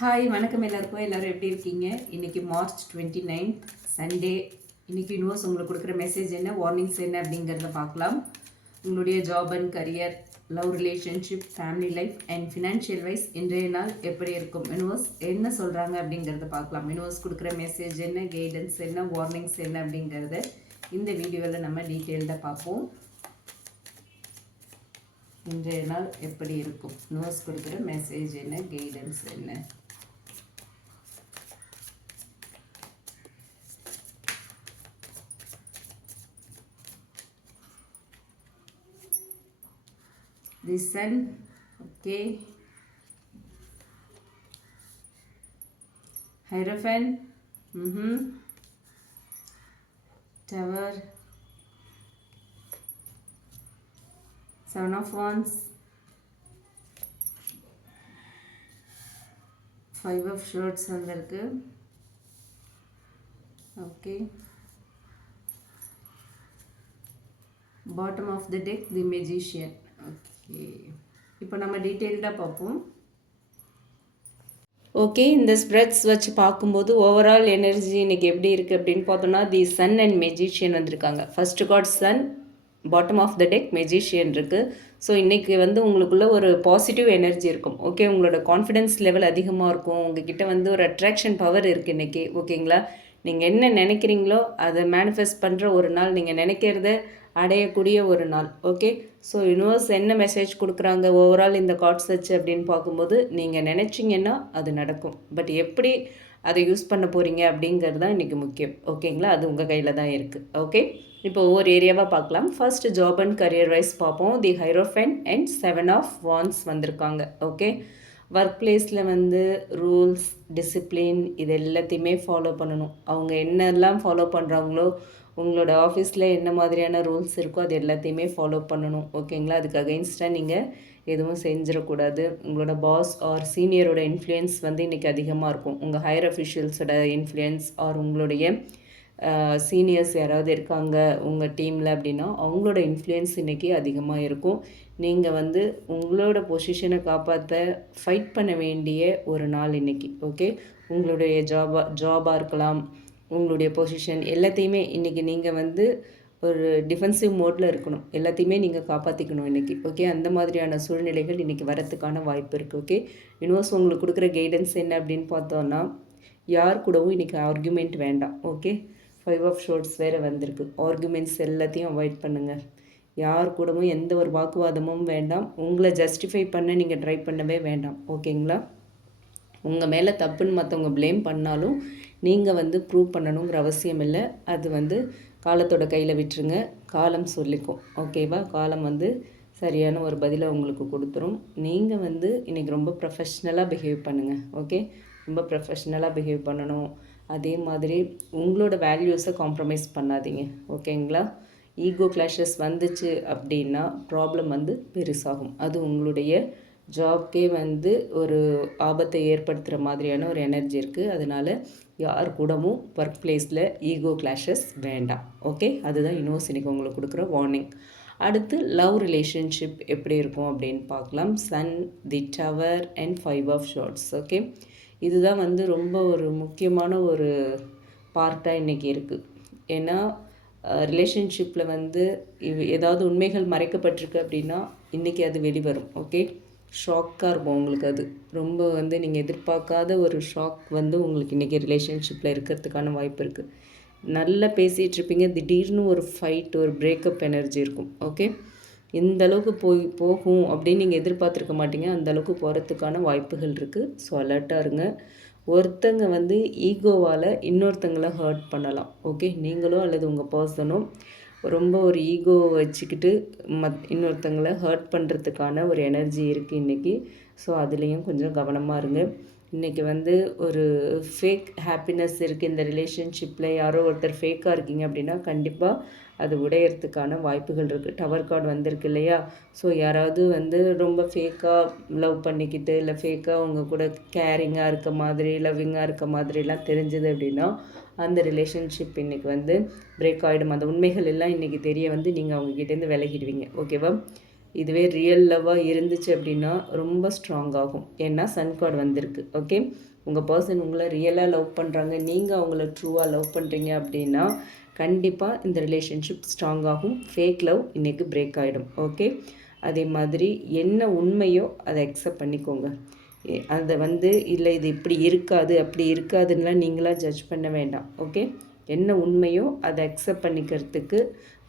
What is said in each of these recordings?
Hi வணக்கம் எல்லாருக்கும். எல்லோரும் எப்படி இருக்கீங்க? இன்றைக்கி மார்ச் 29 சண்டே. இன்றைக்கி யூனிவர்ஸ் உங்களுக்கு கொடுக்குற மெசேஜ் என்ன, வார்னிங்ஸ் என்ன அப்படிங்கிறத பார்க்கலாம். உங்களுடைய job and career, love relationship, family life and financial wise இன்றைய நாள் எப்படி இருக்கும், யூனிவர்ஸ் என்ன சொல்கிறாங்க அப்படிங்கிறத பார்க்கலாம். யூனிவர்ஸ் கொடுக்குற மெசேஜ் என்ன, கைடன்ஸ் என்ன, வார்னிங்ஸ் என்ன அப்படிங்கிறத இந்த வீடியோவில் நம்ம டீட்டெயில்டாக பார்ப்போம். இன்றைய நாள் எப்படி இருக்கும், யூனிவர்ஸ் கொடுக்குற மெசேஜ் என்ன, கைடன்ஸ் என்ன. The sun, okay. Hierophant, Tower, Seven of Wands, Five of Swords வந்திருக்கு. Okay. Bottom of the deck, the Magician. Okay, இப்போ நம்ம டீட்டெயில்டாக பார்ப்போம். ஓகே, இந்த ஸ்ப்ரெட்ஸ் வச்சு பார்க்கும்போது ஓவரால் எனர்ஜி இன்றைக்கி எப்படி இருக்குது அப்படின்னு பார்த்தோன்னா, தி சன் அண்ட் மெஜிஷியன் வந்திருக்காங்க. First card sun, bottom of the deck magician இருக்குது. ஸோ இன்றைக்கி வந்து உங்களுக்குள்ளே ஒரு பாசிட்டிவ் எனர்ஜி இருக்கும். ஓகே, உங்களோட கான்ஃபிடென்ஸ் லெவல் அதிகமாக இருக்கும். உங்ககிட்ட வந்து ஒரு அட்ராக்ஷன் பவர் இருக்குது இன்றைக்கி. ஓகேங்களா, நீங்கள் என்ன நினைக்கிறீங்களோ அதை மேனிஃபெஸ்ட் பண்ணுற ஒரு நாள், நீங்கள் நினைக்கிறத அடையக்கூடிய ஒரு நாள். ஓகே, ஸோ யூனிவர்ஸ் என்ன மெசேஜ் கொடுக்குறாங்க ஓவரால் இந்த கார்ட்ஸ் வச்சு அப்படின்னு பார்க்கும்போது, நீங்கள் நினச்சிங்கன்னா அது நடக்கும். பட் எப்படி அதை யூஸ் பண்ண போகிறீங்க அப்படிங்கிறது தான் இன்றைக்கி முக்கியம். ஓகேங்களா, அது உங்கள் கையில் தான் இருக்குது. ஓகே, இப்போ ஒவ்வொரு ஏரியாவாக பார்க்கலாம். First job and career wise பார்ப்போம். The hierophant and seven of wands வந்திருக்காங்க. ஓகே, ஒர்க் பிளேஸில் வந்து ரூல்ஸ், டிசிப்ளின் இது எல்லாத்தையுமே ஃபாலோ பண்ணணும். அவங்க என்னெல்லாம் ஃபாலோ பண்ணுறாங்களோ, உங்களோட ஆஃபீஸில் என்ன மாதிரியான ரூல்ஸ் இருக்கோ அது எல்லாத்தையுமே ஃபாலோ பண்ணணும். ஓகேங்களா, அதுக்கு அகெயின்ஸ்டாக நீங்கள் எதுவும் செஞ்சிடக்கூடாது. உங்களோட பாஸ் ஆர் சீனியரோட இன்ஃப்ளூயன்ஸ் வந்து இன்றைக்கி அதிகமாக இருக்கும். உங்கள் ஹையர் அஃபிஷியல்ஸோட இன்ஃப்ளூயன்ஸ் ஆர் உங்களுடைய சீனியர்ஸ் யாராவது இருக்காங்க உங்கள் டீமில் அப்படின்னா அவங்களோட இன்ஃப்ளூயன்ஸ் இன்றைக்கி அதிகமாக இருக்கும். நீங்கள் வந்து உங்களோட பொசிஷனை காப்பாற்ற ஃபைட் பண்ண வேண்டிய ஒரு நாள் இன்றைக்கி. ஓகே, உங்களுடைய ஜாபாக இருக்கலாம், உங்களுடைய பொசிஷன் எல்லாத்தையுமே இன்றைக்கி நீங்கள் வந்து ஒரு டிஃபென்சிவ் மோடில் இருக்கணும். எல்லாத்தையுமே நீங்கள் காப்பாற்றிக்கணும் இன்றைக்கி. ஓகே, அந்த மாதிரியான சூழ்நிலைகள் இன்றைக்கி வரத்துக்கான வாய்ப்பு இருக்குது. ஓகே, யூனிவர்ஸ் உங்களுக்கு கொடுக்குற கைடன்ஸ் என்ன அப்படின்னு பார்த்தோன்னா, யார் கூடவும் இன்றைக்கி ஆர்குமெண்ட் வேண்டாம். ஓகே, ஃபைவ் ஆஃப் ஷோர்ட்ஸ் வேறு வந்திருக்கு. ஆர்குமெண்ட்ஸ் எல்லாத்தையும் அவாய்ட் பண்ணுங்கள். யார் கூடவும் எந்த ஒரு வாக்குவாதமும் வேண்டாம். உங்களை ஜஸ்டிஃபை பண்ண நீங்கள் ட்ரை பண்ணவே வேண்டாம். ஓகேங்களா, உங்கள் மேலே தப்புன்னு மற்றவங்க ப்ளேம் பண்ணாலும் நீங்கள் வந்து ப்ரூவ் பண்ணணுங்கிற அவசியம் இல்லை. அது வந்து காலத்தோட கையில் விட்டுருங்க. காலம் சொல்லிக்கும். ஓகேவா, காலம் வந்து சரியான ஒரு பதிலை உங்களுக்கு கொடுத்துரும். நீங்கள் வந்து இன்றைக்கி ரொம்ப ப்ரொஃபஷ்னலாக பிஹேவ் பண்ணுங்கள். ஓகே, ரொம்ப ப்ரொஃபஷ்னலாக பிஹேவ் பண்ணணும். அதே மாதிரி உங்களோட வேல்யூஸை காம்ப்ரமைஸ் பண்ணாதீங்க. ஓகேங்களா, ஈகோ கிளாஷஸ் வந்துச்சு அப்படின்னா ப்ராப்ளம் வந்து பெருசாகும். அது உங்களுடைய ஜாப்கே வந்து ஒரு ஆபத்தை ஏற்படுத்துகிற மாதிரியான ஒரு எனர்ஜி இருக்குது. அதனால் யார் கூடவும் ஒர்க் பிளேஸில் ஈகோ கிளாஷஸ் வேண்டாம். ஓகே, அதுதான் யூனிவர்ஸ் இன்றைக்கி உங்களுக்கு கொடுக்குற வார்னிங். அடுத்து லவ் ரிலேஷன்ஷிப் எப்படி இருக்கும் அப்படின்னு பார்க்கலாம். Sun, the tower and five of swords. Okay, இதுதான் வந்து ரொம்ப ஒரு முக்கியமான ஒரு பார்ட்டாக இன்றைக்கி இருக்குது. ஏன்னா ரிலேஷன்ஷிப்பில் வந்து ஏதாவது உண்மைகள் மறைக்கப்பட்டிருக்கு அப்படின்னா இன்றைக்கி அது வெளிவரும். ஓகே, ஷாக்காக இருக்கும் உங்களுக்கு. அது ரொம்ப வந்து நீங்கள் எதிர்பார்க்காத ஒரு ஷாக் வந்து உங்களுக்கு இன்றைக்கி ரிலேஷன்ஷிப்பில் இருக்கிறதுக்கான வாய்ப்பு இருக்குது. நல்லா பேசிகிட்ருப்பீங்க, திடீர்னு ஒரு ஃபைட், ஒரு பிரேக்கப் எனர்ஜி இருக்கும். ஓகே, இந்த அளவுக்கு போகும் அப்படின்னு நீங்கள் எதிர்பார்த்துருக்க மாட்டீங்க. அந்தளவுக்கு போகிறதுக்கான வாய்ப்புகள் இருக்குது. ஸோ அலர்ட்டாக இருங்க. ஒருத்தங்க வந்து ஈகோவால் இன்னொருத்தங்களை ஹர்ட் பண்ணலாம். ஓகே, நீங்களோ அல்லது உங்கள் பர்சனோ ரொம்ப ஒரு ஈகோ வச்சுக்கிட்டு இன்னொருத்தங்களை ஹர்ட் பண்ணுறதுக்கான ஒரு எனர்ஜி இருக்குது இன்றைக்கி. ஸோ அதுலேயும் கொஞ்சம் கவனமாக இருங்க. இன்றைக்கி வந்து ஒரு ஃபேக் ஹாப்பினஸ் இருக்குது இந்த ரிலேஷன்ஷிப்பில். யாரோ ஒருத்தர் ஃபேக்காக இருக்கீங்க அப்படின்னா கண்டிப்பாக அது உடையறதுக்கான வாய்ப்புகள் இருக்குது. டவர் கார்டு வந்திருக்கு இல்லையா? ஸோ யாராவது வந்து ரொம்ப ஃபேக்காக லவ் பண்ணிக்கிட்டு இல்லை ஃபேக்காக உங்கள் கூட கேரிங்காக இருக்க மாதிரி, லவ்விங்காக இருக்க மாதிரிலாம் தெரிஞ்சுது அப்படின்னா அந்த ரிலேஷன்ஷிப் இன்றைக்கி வந்து பிரேக் ஆகிடும். அந்த உண்மைகள் எல்லாம் இன்றைக்கி தெரிய வந்து நீங்கள் அவங்கக்கிட்டேருந்து விலகிடுவீங்க. ஓகேவா? இதுவே ரியல் லவ்வாக இருந்துச்சு அப்படின்னா ரொம்ப ஸ்ட்ராங் ஆகும். ஏன்னா சன் கார்டு வந்திருக்கு. ஓகே, உங்கள் பர்சன் உங்களை ரியலாக லவ் பண்ணுறாங்க, நீங்கள் அவங்கள ட்ரூவாக லவ் பண்ணுறீங்க அப்படின்னா கண்டிப்பாக இந்த ரிலேஷன்ஷிப் ஸ்ட்ராங் ஆகும். ஃபேக் லவ் இன்றைக்கி பிரேக் ஆகிடும். ஓகே, அதே மாதிரி என்ன உண்மையோ அதை அக்செப்ட் பண்ணிக்கோங்க. அதை இல்லை இது இப்படி இருக்காது அப்படி இருக்காதுன்னெலாம் நீங்களாக ஜட்ஜ் பண்ண வேண்டாம். ஓகே, என்ன உண்மையோ அதை அக்செப்ட் பண்ணிக்கிறதுக்கு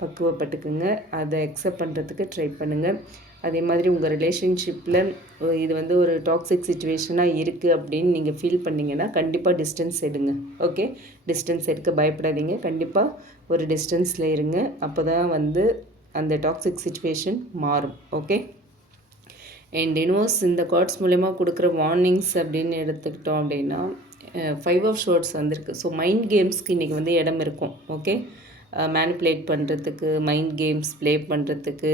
பக்குவப்பட்டுக்குங்க. அதை அக்செப்ட் பண்ணுறதுக்கு ட்ரை பண்ணுங்கள். அதே மாதிரி உங்கள் ரிலேஷன்ஷிப்பில் இது ஒரு டாக்ஸிக் சுச்சுவேஷனாக இருக்குது அப்படின்னு நீங்கள் ஃபீல் பண்ணிங்கன்னா கண்டிப்பாக டிஸ்டன்ஸ் எடுங்க. ஓகே, டிஸ்டன்ஸ் எடுக்க பயப்படாதீங்க. கண்டிப்பாக ஒரு டிஸ்டன்ஸில் இருங்க. அப்போ தான் அந்த டாக்ஸிக் சுச்சுவேஷன் மாறும். ஓகே, அண்ட் யூனிவர்ஸ் இந்த கார்ட்ஸ் மூலமா கொடுக்குற வார்னிங்ஸ் அப்படின்னு எடுத்துக்கிட்டோம் அப்படின்னா 5 ஆஃப் ஷோர்ட்ஸ் வந்திருக்கு. ஸோ மைண்ட் கேம்ஸ்க்கு இன்றைக்கி இடம் இருக்கும். ஓகே, மேனிப்புலேட் பண்ணுறதுக்கு, மைண்ட் கேம்ஸ் ப்ளே பண்ணுறதுக்கு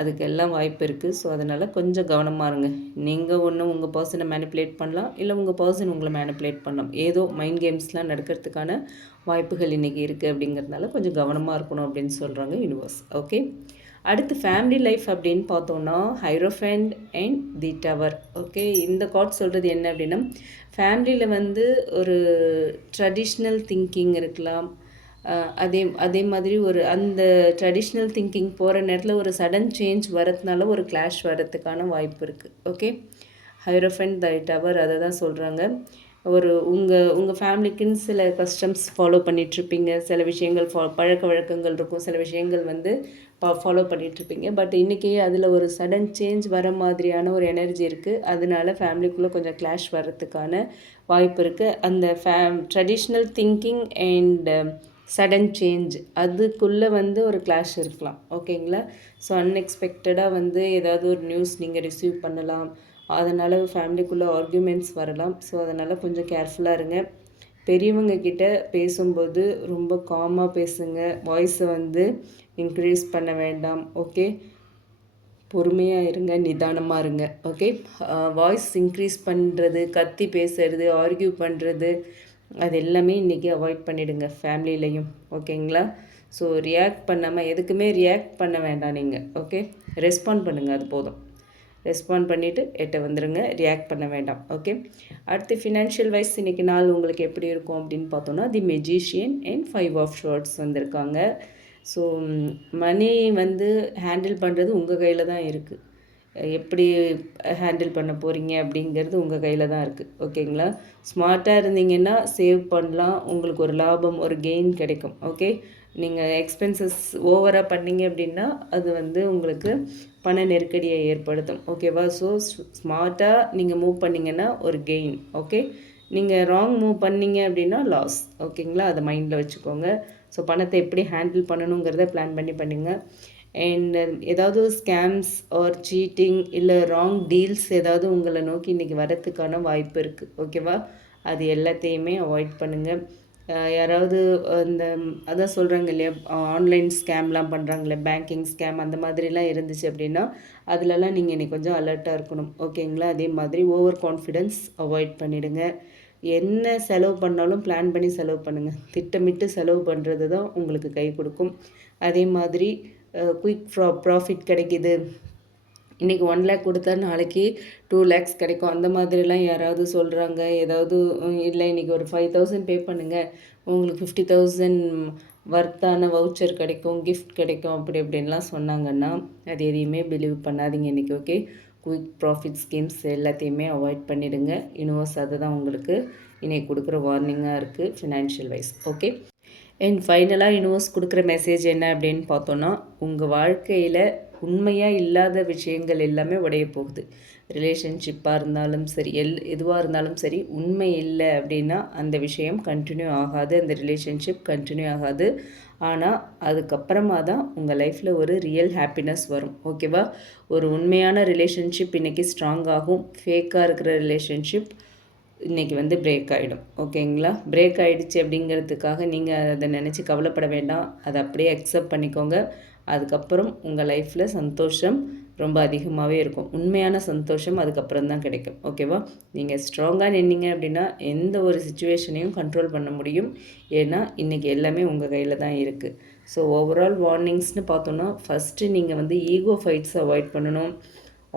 அதுக்கெல்லாம் வாய்ப்பு இருக்குது. ஸோ அதனால் கொஞ்சம் கவனமாக இருங்க. நீங்கள் உங்கள் பர்சனை மேனிப்புலேட் பண்ணலாம், இல்லை உங்கள் பர்சன் உங்களை மேனிப்புலேட் பண்ணலாம். ஏதோ மைண்ட் கேம்ஸ்லாம் நடக்கிறதுக்கான வாய்ப்புகள் இன்றைக்கி இருக்குது. அப்படிங்கிறதுனால கொஞ்சம் கவனமாக இருக்கணும் அப்படின்னு சொல்கிறாங்க யூனிவர்ஸ். ஓகே, அடுத்து ஃபேமிலி லைஃப் அப்படின்னு பார்த்தோன்னா ஹைரோஃபண்ட் அண்ட் தி டவர். ஓகே, இந்த கார்ட் சொல்கிறது என்ன அப்படின்னா ஃபேமிலியில் ஒரு ட்ரெடிஷ்னல் திங்கிங் இருக்கலாம். அதே மாதிரி அந்த ட்ரெடிஷ்னல் திங்கிங் போகிற நேரத்தில் ஒரு சடன் சேஞ்ச் வரதுனால ஒரு கிளாஷ் வரத்துக்கான வாய்ப்பு இருக்குது. ஓகே, ஹைரோஃபண்ட் தி டவர் அதை தான் சொல்கிறாங்க. உங்கள் ஃபேமிலிக்குன்னு சில கஸ்டம்ஸ் ஃபாலோ பண்ணிகிட்ருப்பீங்க. சில விஷயங்கள் பழக்க வழக்கங்கள் இருக்கும். சில விஷயங்கள் ஃபாலோ பண்ணிகிட்ருப்பீங்க. பட் இன்றைக்கி அதில் ஒரு சடன் சேஞ்ச் வர மாதிரியான ஒரு எனர்ஜி இருக்குது. அதனால ஃபேமிலிக்குள்ளே கொஞ்சம் கிளாஷ் வர்றதுக்கான வாய்ப்பு இருக்குது. அந்த traditional thinking and sudden change அதுக்குள்ளே ஒரு கிளாஷ் இருக்கலாம். ஓகேங்களா? ஸோ அன்எக்ஸ்பெக்டடாக ஏதாவது ஒரு நியூஸ் நீங்கள் ரிசீவ் பண்ணலாம். அதனால் ஃபேமிலிக்குள்ளே ஆர்கியூமெண்ட்ஸ் வரலாம். ஸோ அதனால் கொஞ்சம் கேர்ஃபுல்லாக இருங்க. பெரியவங்க கிட்ட பேசும்போது ரொம்ப காமாக பேசுங்க. வாய்ஸை இன்க்ரீஸ் பண்ண வேண்டாம். ஓகே, பொறுமையாக இருங்க, நிதானமாக இருங்க. ஓகே, வாய்ஸ் இன்க்ரீஸ் பண்ணுறது, கத்தி பேசுறது, ஆர்கியூ பண்ணுறது அது எல்லாமே இன்றைக்கி அவாய்ட் பண்ணிவிடுங்க ஃபேமிலிலையும். ஓகேங்களா? ஸோ ரியாக்ட் பண்ணாமல் எதுக்குமே ரியாக்ட் பண்ண வேண்டாம் நீங்கள். ஓகே, ரெஸ்பாண்ட் பண்ணுங்கள், அது போதும். ரெஸ்பாண்ட் பண்ணிவிட்டு எட்ட வந்துடுங்க, ரியாக்ட் பண்ண வேண்டாம். ஓகே, அடுத்து ஃபினான்ஷியல் வைஸ் இன்றைக்கி நாள் உங்களுக்கு எப்படி இருக்கும் அப்படின்னு பார்த்தோன்னா தி மெஜிஷியன் அண்ட் 5 ஆஃப் ஷார்ட்ஸ் வந்திருக்காங்க. ஸோ மணி ஹேண்டில் பண்ணுறது உங்கள் கையில் தான் இருக்குது. எப்படி ஹேண்டில் பண்ண போகிறீங்க அப்படிங்கிறது உங்கள் கையில் தான் இருக்குது. ஓகேங்களா? ஸ்மார்ட்டாக இருந்தீங்கன்னா சேவ் பண்ணலாம். உங்களுக்கு ஒரு லாபம், ஒரு கெயின் கிடைக்கும். ஓகே, நீங்கள் எக்ஸ்பென்சஸ் ஓவராக பண்ணிங்க அப்படின்னா அது உங்களுக்கு பண நெருக்கடியை ஏற்படுத்தும். ஓகேவா? ஸோ ஸ்மார்ட்டாக நீங்கள் மூவ் பண்ணிங்கன்னா ஒரு கெயின். ஓகே, நீங்கள் ராங் மூவ் பண்ணிங்க அப்படின்னா லாஸ். ஓகேங்களா? அதை மைண்டில் வச்சுக்கோங்க. ஸோ பணத்தை எப்படி ஹேண்டில் பண்ணணுங்கிறத பிளான் பண்ணி பண்ணுங்கள். அண்ட் ஏதாவது ஸ்கேம்ஸ் ஆர் சீட்டிங் இல்லை ராங் டீல்ஸ் ஏதாவது உங்களை நோக்கி இன்றைக்கி வரத்துக்கான வாய்ப்பு இருக்குது. ஓகேவா? அது எல்லாத்தையுமே அவாய்ட் பண்ணுங்கள். யாராவது அதான் சொல்கிறாங்க இல்லையா, ஆன்லைன் ஸ்கேம்லாம் பண்ணுறாங்களே, பேங்கிங் ஸ்கேம் அந்த மாதிரிலாம் இருந்துச்சு அப்படின்னா அதிலலாம் நீங்கள் இன்றைக்கி கொஞ்சம் அலர்ட்டாக இருக்கணும். ஓகேங்களா? அதே மாதிரி ஓவர் கான்ஃபிடென்ஸ் அவாய்ட் பண்ணிவிடுங்க. என்ன செலவு பண்ணாலும் பிளான் பண்ணி செலவு பண்ணுங்கள். திட்டமிட்டு செலவு பண்ணுறது தான் உங்களுக்கு கை கொடுக்கும். அதே மாதிரி குயிக் ப்ராஃபிட் கிடைக்கிது, இன்றைக்கி 1 lakh கொடுத்தா நாளைக்கு 2 lakhs கிடைக்கும், அந்த மாதிரிலாம் யாராவது சொல்கிறாங்க. ஏதாவது இல்லை இன்றைக்கி ஒரு 5,000 பே பண்ணுங்கள், உங்களுக்கு 50,000 வர்த்தான வவுச்சர் கிடைக்கும், கிஃப்ட் கிடைக்கும், அப்படி அப்படின்லாம் சொன்னாங்கன்னா அது எதையுமே பிலீவ் பண்ணாதீங்க இன்றைக்கி. ஓகே, குயிக் ப்ராஃபிட் ஸ்கீம்ஸ் எல்லாத்தையுமே அவாய்ட் பண்ணிவிடுங்க. யூனிவர்ஸ் அதை தான் உங்களுக்கு இன்றைக்கி கொடுக்குற வார்னிங்காக இருக்குது ஃபினான்ஷியல் வைஸ். ஓகே, அண்ட் ஃபைனலாக யூனிவர்ஸ் கொடுக்குற மெசேஜ் என்ன அப்படின்னு பார்த்தோன்னா, உங்கள் வாழ்க்கையில் உண்மையாக இல்லாத விஷயங்கள் எல்லாமே உடைய போகுது. ரிலேஷன்ஷிப்பாக இருந்தாலும் சரி, எதுவாக இருந்தாலும் சரி, உண்மை இல்லை அப்படின்னா அந்த விஷயம் கண்டினியூ ஆகாது, அந்த ரிலேஷன்ஷிப் கண்டினியூ ஆகாது. ஆனால் அதுக்கப்புறமா தான் உங்கள் லைஃப்பில் ஒரு ரியல் ஹாப்பினஸ் வரும். ஓகேவா? ஒரு உண்மையான ரிலேஷன்ஷிப் இன்றைக்கி ஸ்ட்ராங் ஆகும். ஃபேக்காக இருக்கிற ரிலேஷன்ஷிப் இன்றைக்கி பிரேக் ஆகிடும். ஓகேங்களா? பிரேக் ஆகிடுச்சு அப்படிங்கிறதுக்காக நீங்கள் அதை நினச்சி கவலைப்பட வேண்டாம். அதை அப்படியே அக்செப்ட் பண்ணிக்கோங்க. அதுக்கப்புறம் உங்கள் லைஃப்பில் சந்தோஷம் ரொம்ப அதிகமாகவே இருக்கும். உண்மையான சந்தோஷம் அதுக்கப்புறம் தான் கிடைக்கும். ஓகேவா? நீங்கள் ஸ்ட்ராங்காக நின்னீங்க அப்படின்னா எந்த ஒரு சுச்சுவேஷனையும் கண்ட்ரோல் பண்ண முடியும். ஏன்னா இன்றைக்கி எல்லாமே உங்கள் கையில் தான் இருக்குது. ஸோ ஓவரால் வார்னிங்ஸ்னு பார்த்தோன்னா, ஃபஸ்ட்டு நீங்கள் வந்து ஈகோ ஃபைட்ஸ் அவாய்ட் பண்ணணும்,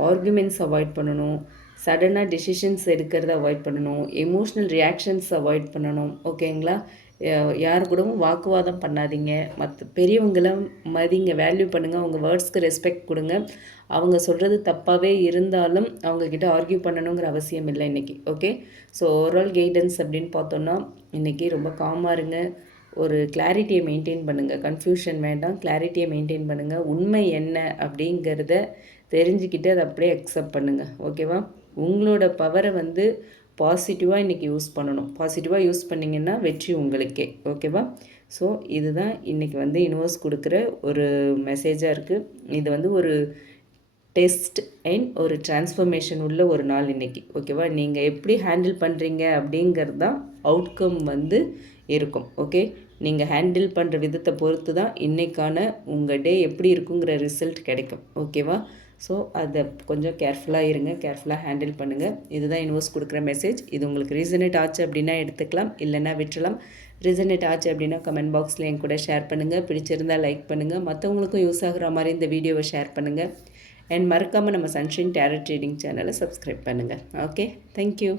ஆர்குமெண்ட்ஸ் அவாய்ட் பண்ணணும், சடனாக டெசிஷன்ஸ் எடுக்கிறத அவாய்ட் பண்ணணும், எமோஷ்னல் ரியாக்ஷன்ஸ் அவாய்ட் பண்ணணும். ஓகேங்களா? யார் கூடவும் வாக்குவாதம் பண்ணாதீங்க. மற்ற பெரியவங்கள மதிங்க, வேல்யூ பண்ணுங்கள், அவங்க வேர்ட்ஸ்க்கு ரெஸ்பெக்ட் கொடுங்க. அவங்க சொல்கிறது தப்பாகவே இருந்தாலும் அவங்கக்கிட்ட ஆர்கியூ பண்ணணுங்கிற அவசியம் இல்லை இன்றைக்கி. ஓகே, ஸோ ஓவரால் கைடன்ஸ் அப்படின்னு பார்த்தோன்னா, இன்றைக்கி ரொம்ப காமாக இருங்க. ஒரு கிளாரிட்டியை மெயின்டைன் பண்ணுங்கள். கன்ஃபியூஷன் வேண்டாம், கிளாரிட்டியை மெயின்டைன் பண்ணுங்கள். உண்மை என்ன அப்படிங்கிறத தெரிஞ்சுக்கிட்டு அதை அப்படியே அக்செப்ட் பண்ணுங்கள். ஓகேவா? உங்களோட பவரை வந்து பாசிட்டிவாக இன்றைக்கி யூஸ் பண்ணணும். பாசிட்டிவாக யூஸ் பண்ணிங்கன்னா வெற்றி உங்களுக்கே. ஓகேவா? ஸோ இதுதான் இன்றைக்கி வந்து யூனிவர்ஸ் கொடுக்குற ஒரு மெசேஜாக இருக்குது. இது வந்து ஒரு டெஸ்ட் அண்ட் ஒரு டிரான்ஸ்ஃபர்மேஷன் உள்ள ஒரு நாள் இன்றைக்கி. ஓகேவா? நீங்கள் எப்படி ஹேண்டில் பண்ணுறீங்க அப்படிங்கிறது தான் அவுட்கம் வந்து இருக்கும். ஓகே, நீங்கள் ஹேண்டில் பண்ணுற விதத்தை பொறுத்து தான் இன்றைக்கான உங்கள் டே எப்படி இருக்குங்கிற ரிசல்ட் கிடைக்கும். ஓகேவா? ஸோ அதை கொஞ்சம் கேர்ஃபுல்லாக இருங்க, கேர்ஃபுல்லாக ஹேண்டில் பண்ணுங்கள். இதுதான் யூனிவர்ஸ் கொடுக்குற மெசேஜ். இது உங்களுக்கு ரீசனேட் ஆச்சு அப்படின்னா எடுத்துக்கலாம், இல்லைன்னா விட்டுறலாம். ரீசனேட் ஆச்சு அப்படின்னா கமெண்ட் பாக்ஸில் என் கூட ஷேர் பண்ணுங்கள். பிடிச்சிருந்தால் லைக் பண்ணுங்கள். மற்றவங்களுக்கும் யூஸ் ஆகிற மாதிரி இந்த வீடியோவை ஷேர் பண்ணுங்கள். அண்ட் மறக்காமல் நம்ம சன்ஷைன் டேரட் ட்ரேடிங் சேனலை சப்ஸ்கிரைப் பண்ணுங்கள். Okay, thank you.